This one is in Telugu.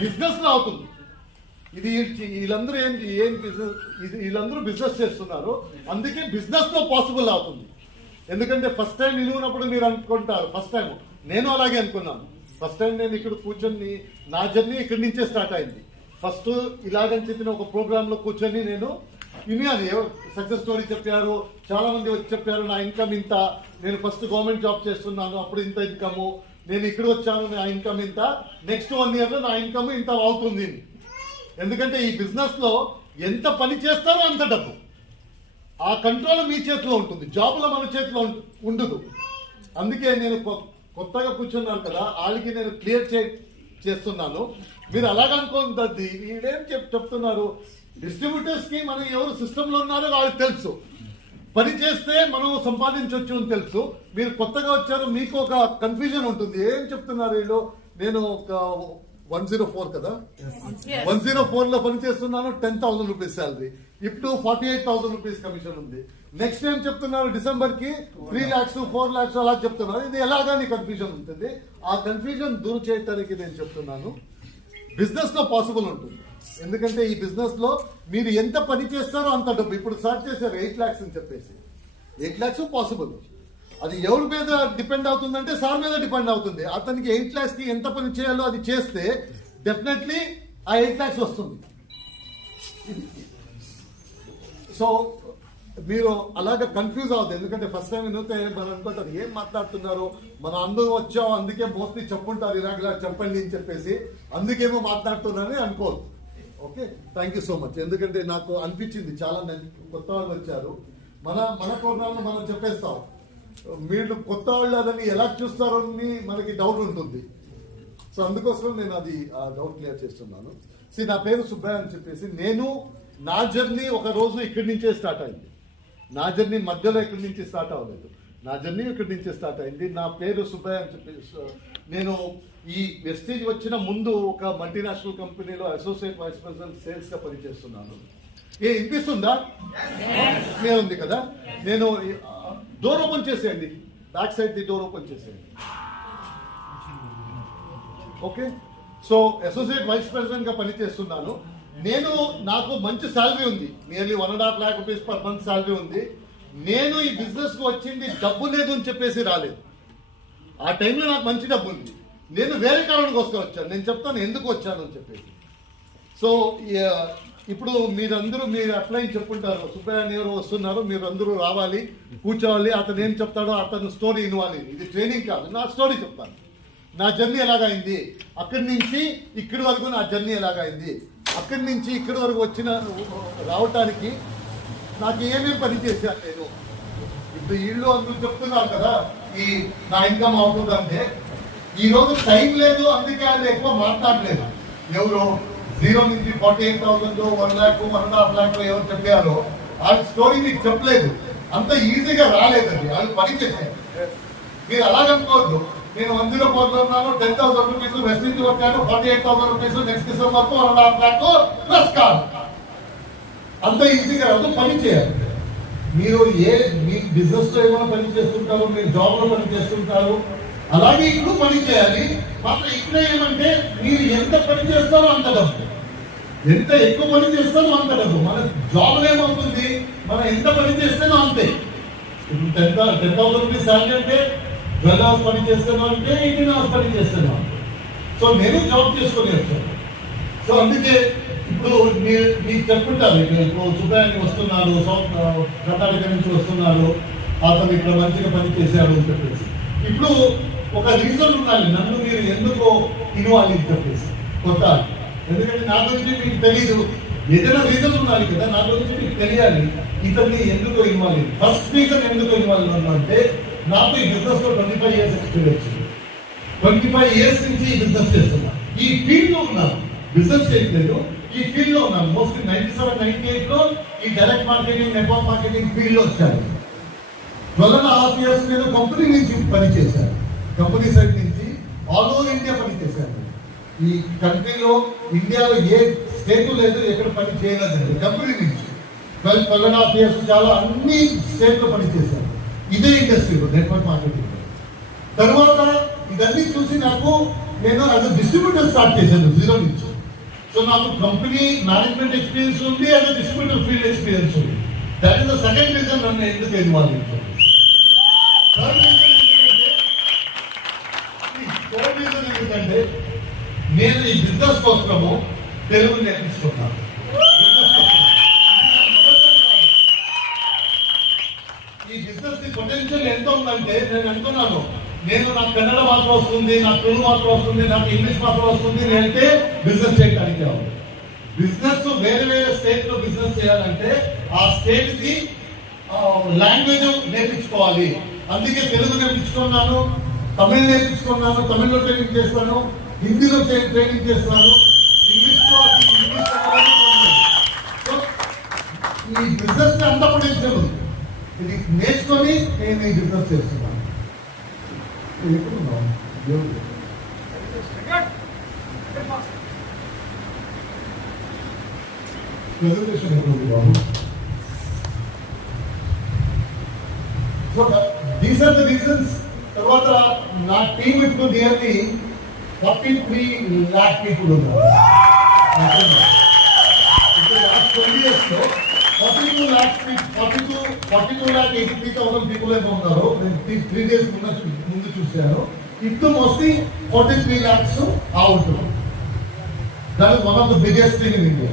బిజినెస్ లో అవుతుంది. ఇది వీళ్ళందరూ ఏం బిజినెస్, వీళ్ళందరూ బిజినెస్ చేస్తున్నారు, అందుకే బిజినెస్ లో పాసిబుల్ అవుతుంది. ఎందుకంటే ఫస్ట్ టైం నిలువునప్పుడు మీరు అనుకుంటారు, ఫస్ట్ టైం నేను అలాగే అనుకున్నాను. ఫస్ట్ టైం నేను ఇక్కడ కూర్చొని నా జర్నీ ఇక్కడి నుంచే స్టార్ట్ అయింది. ఫస్ట్ ఇలాగని చెప్పిన ఒక ప్రోగ్రామ్ లో కూర్చొని నేను విన్నాను, సక్సెస్ స్టోరీ చెప్పారు, చాలా మంది వచ్చి చెప్పారు నా ఇన్కమ్ ఇంత, నేను ఫస్ట్ గవర్నమెంట్ జాబ్ చేస్తున్నాను అప్పుడు ఇంత ఇన్కమ్, నేను ఇక్కడ వచ్చాను నా ఇన్కమ్ ఇంత, నెక్స్ట్ 1 year లో నా ఇన్కమ్ ఇంత అవుతుంది. ఎందుకంటే ఈ బిజినెస్ లో ఎంత పని చేస్తారో అంత డబ్బు, ఆ కంట్రోల్ మీ చేతిలో ఉంటుంది, జాబ్లో మన చేతిలో ఉండదు. అందుకే నేను కొత్తగా కూర్చున్నాను కదా, వాళ్ళకి నేను క్లియర్ చేస్తున్నాను. మీరు అలాగనుకోండి, వీడేం చెప్తున్నారు, డిస్ట్రిబ్యూటర్స్ కి మనం ఎవరు సిస్టంలో ఉన్నారో వాళ్ళకి తెలుసు, పని చేస్తే మనం సంపాదించవచ్చు అని తెలుసు. మీరు కొత్తగా వచ్చారు, మీకు ఒక కన్ఫ్యూజన్ ఉంటుంది, ఏం చెప్తున్నారు వీళ్ళు. నేను ఒక 104 కదా, 104 లో పని చేస్తున్నాను, 10,000 రూపీస్ శాలరీ, ఇప్పుడు 48,000 రూపీస్ కమిషన్ ఉంది. నెక్స్ట్ ఏం చెప్తున్నారు, డిసెంబర్ కి 3 lakhs 4 lakhs అలా చెప్తున్నారు. ఇది ఎలాగాని కన్ఫ్యూజన్ ఉంటుంది. ఆ కన్ఫ్యూజన్ దూరం చేయడానికి నేను చెప్తున్నాను, బిజినెస్ లో పాసిబుల్ ఉంటుంది. ఎందుకంటే ఈ బిజినెస్ లో మీరు ఎంత పని చేస్తారో అంత డబ్బు. ఇప్పుడు స్టార్ట్ చేశారు 8 lakhs అని చెప్పేసి, 8 lakhs పాసిబుల్. అది ఎవరి మీద డిపెండ్ అవుతుందంటే సార్ మీద డిపెండ్ అవుతుంది. అతనికి 8 lakhs కి ఎంత పని చేయాలో అది చేస్తే డెఫినెట్లీ ఆ 8 lakhs వస్తుంది. సో మీరు అలాగే కన్ఫ్యూజ్ అవుతుంది. ఎందుకంటే ఫస్ట్ టైం వినితే మనం అనుకుంటారు ఏం మాట్లాడుతున్నారు, మనం అందరూ వచ్చాం అందుకే మోస్ట్లీ చెప్పుంటారు ఇలా చెప్పండి అని చెప్పేసి, అందుకేమో మాట్లాడుతున్నారని అనుకోరు. Okay, thank you so much. ఎందుకంటే నాకు అనిపించింది చాలా కొత్త వాళ్ళు వచ్చారు, మన ప్రోగ్రామ్ మనం చెప్పేస్తాం, మీరు కొత్త వాళ్ళు అదని ఎలా చూస్తారో అని మనకి డౌట్ ఉంటుంది. సో అందుకోసం నేను అది ఆ డౌట్ క్లియర్ చేస్తున్నాను. నా పేరు సుబ్బయ్య అని చెప్పేసి, నేను నా జర్నీ ఒక రోజు ఇక్కడి నుంచే స్టార్ట్ అయింది. నా జర్నీ మధ్యలో ఇక్కడి నుంచి స్టార్ట్ అవ్వలేదు, నా జర్నీ ఇక్కడి నుంచే స్టార్ట్ అయింది. నా పేరు సుబ్బయ్య అని చెప్పేసి, నేను ఈ వెస్టేజ్ వచ్చిన ముందు ఒక మల్టీనేషనల్ కంపెనీలో అసోసియేట్ వైస్ ప్రెసిడెంట్ సేల్స్ గా పనిచేస్తున్నాను. వినిపిస్తుందా? ఉంది కదా. నేను డోర్ ఓపెన్ చేసేయండి, back side the door open చేసేయండి. Okay, so associate vice president గా పనిచేస్తున్నాను. నాకు మంచి శాలరీ ఉంది, nearly 1.5 lakh rupees per month salary ఉంది. నేను ఈ బిజినెస్ కు వచ్చింది డబ్బు లేదు అని చెప్పేసి రాలేదు. ఆ టైంలో నాకు మంచి డబ్బు ఉంది, నేను వేరే కారణం కోసం వచ్చాను. నేను చెప్తాను ఎందుకు వచ్చాను అని చెప్పేసి. సో ఇప్పుడు మీరు అట్లయిన చెప్పుంటారు, సుబ్బయ్య ఎవరు వస్తున్నారు, మీరు అందరూ రావాలి, కూర్చోవాలి, అతను ఏం చెప్తాడో అతను స్టోరీ వినవాలి. ఇది ట్రైనింగ్ కాదు, నా స్టోరీ చెప్తాను. నా జర్నీ ఎలాగైంది, అక్కడి నుంచి ఇక్కడి వరకు నా జర్నీ ఎలాగైంది, అక్కడి నుంచి ఇక్కడి వరకు రావటానికి నాకు ఏమేమి పని చేశాను నేను. ఇప్పుడు వీళ్ళు అందరూ చెప్తున్నారు కదా ఈ నా ఇన్కమ్ అవుతుందంటే, ఈ రోజు టైం లేదు, అందుకే వాళ్ళు ఎక్కువ మాట్లాడలేదు. ఎవరు 0 నుంచి 48,000 1 lakh 1.5 lakh ఎవరు చెప్పారో వాళ్ళ స్టోరీ మీకు చెప్పలేదు. అంత ఈజీగా రాలేదండి, వాళ్ళు పని చేశారు. మీరు అలాగనుకోవద్దు, నేను 104 ఉన్నాను, 10,000 రూపీస్ వెస్ట్ నుంచి వచ్చాను, 48,000 rupees next December 1.5 lakh plus కాదు. అంత ఈజీగా రాదు, పని చేయాలి. మీరు మీ బిజినెస్ లో ఏమైనా పని చేస్తుంటారు, మీరు జాబ్ లో పని చేస్తుంటారు, అలాగే ఇప్పుడు పని చేయాలి. మాత్రం ఇక్కడ ఏమంటే మీరు ఎంత పని చేస్తారో అంత డబ్బు, ఎంత ఎక్కువ పని చేస్తారో అంత డబ్బు. మన జాబ్ ఏమవుతుంది, మనం ఎంత పని చేస్తేనో అంతే. ఇప్పుడు 10,000 రూపీస్ శాలరీ అంటే 12 hours పని చేస్తాను అంటే 18 hours పని చేస్తాను. సో నేను జాబ్ చేసుకుని వచ్చాను. సో అందుకే ఇప్పుడు మీకు చెప్పుంటారు, ఇప్పుడు సుబ్బయ్య వస్తున్నారు, కర్ణాటక నుంచి వస్తున్నారు, అతను ఇక్కడ మంచిగా పని చేశాడు అని చెప్పేసి. ఇప్పుడు ఒక రీజన్ ఉండాలి, నన్ను మీరు ఎందుకు ఇవ్వాలి అని చెప్పేసి కొత్త. ఎందుకంటే నా గురించి మీకు తెలీదు, ఏదైనా రీజన్ ఉండాలి కదా, నా గురించి మీకు తెలియాలి, ఇతన్ని ఎందుకు ఇవ్వాలి. ఫస్ట్ రీజన్ ఎందుకు ఇవ్వాలి అంటే, నాకు ఈ బిజినెస్ లో 25 years ఎక్స్పీరియన్స్, 25 years నుంచి ఈ బిజినెస్ చేస్తున్నా. ఈ ఫీల్డ్ లో ఉన్నాను, బిజినెస్ చేయట్లేదు, ఈ ఫీల్డ్ లో ఉన్నాను. మోస్ట్లీ 97-98 లో ఈ direct marketing, network marketing field లో వచ్చాను. 12.5 years నేను కంపెనీ నుంచి పనిచేశాను, కంపెనీ సైడ్ నుంచి ఆల్ ఓవర్ ఇండియా పనిచేశాను. ఈ కంట్రీలో ఇండియాలో ఏ స్టేట్ లేదు ఎక్కడ పని చేయలేదండి. కంపెనీ నుంచి 12.5 years చాలా అన్ని స్టేట్ లో పనిచేశాను. ఇదే ఇండస్ట్రీలో నెట్వర్క్ మార్కెటింగ్. తర్వాత ఇదన్నీ చూసి నాకు నేను యాజ్ అ డిస్ట్రిబ్యూటర్ స్టార్ట్ చేశాను జీరో నుంచి. సో నాకు కంపెనీ మేనేజ్మెంట్ ఎక్స్పీరియన్స్ ఉంది, as a distributor field experience ఉంది. That is the second reason నన్ను ఎందుకు ఇన్వాల్వ్ చేశాను. థర్డ్ రీజన్ ఎందుకంటే నేను ఈ బిజినెస్ కోసము తెలుగు నేర్పించుకున్నాను. ఈ బిజినెస్ కి పొటెన్షియల్ ఎంత ఉందంటే నేను అంటున్నాను, నేను నాకు కన్నడ మాత్రం వస్తుంది, నాకు తెలుగు మాత్రం వస్తుంది, నాకు ఇంగ్లీష్ మాత్రం వస్తుంది అంటే బిజినెస్ చేయడానికి రావు. బిజినెస్ వేరే వేరే స్టేట్ లో బిజినెస్ చేయాలంటే ఆ స్టేట్ కి లాంగ్వేజ్ నేర్పించుకోవాలి. అందుకే తెలుగు నేర్పించుకున్నాను, తమిళ్ నేర్పించుకున్నాను, తమిళ్లో ట్రైనింగ్ చేస్తాను, హిందీలో ట్రైనింగ్ చేస్తాను, ఇంగ్లీష్ లో ఈ బిజినెస్ అంత పొటెన్షియల్ ఉంది. ఇది నేర్చుకొని నేను ఈ బిజినెస్ చేస్తున్నాను. ప్రెజెంటేషన్ ఎప్పుడు బాబు? So these are the reasons. తర్వాత నా టీమ్ ఇప్పుడు నియర్లీ 43 lakh పీపుల్ ఉన్నారు. లాస్ట్ 20 years లో 42 lakh 83,000 పీపుల్ ఏమో ఉన్నారు. నేను 3 days ముందు చూశాను. ఇప్పుడు mostly 43 lakhs out. That is one of the biggest thing in India.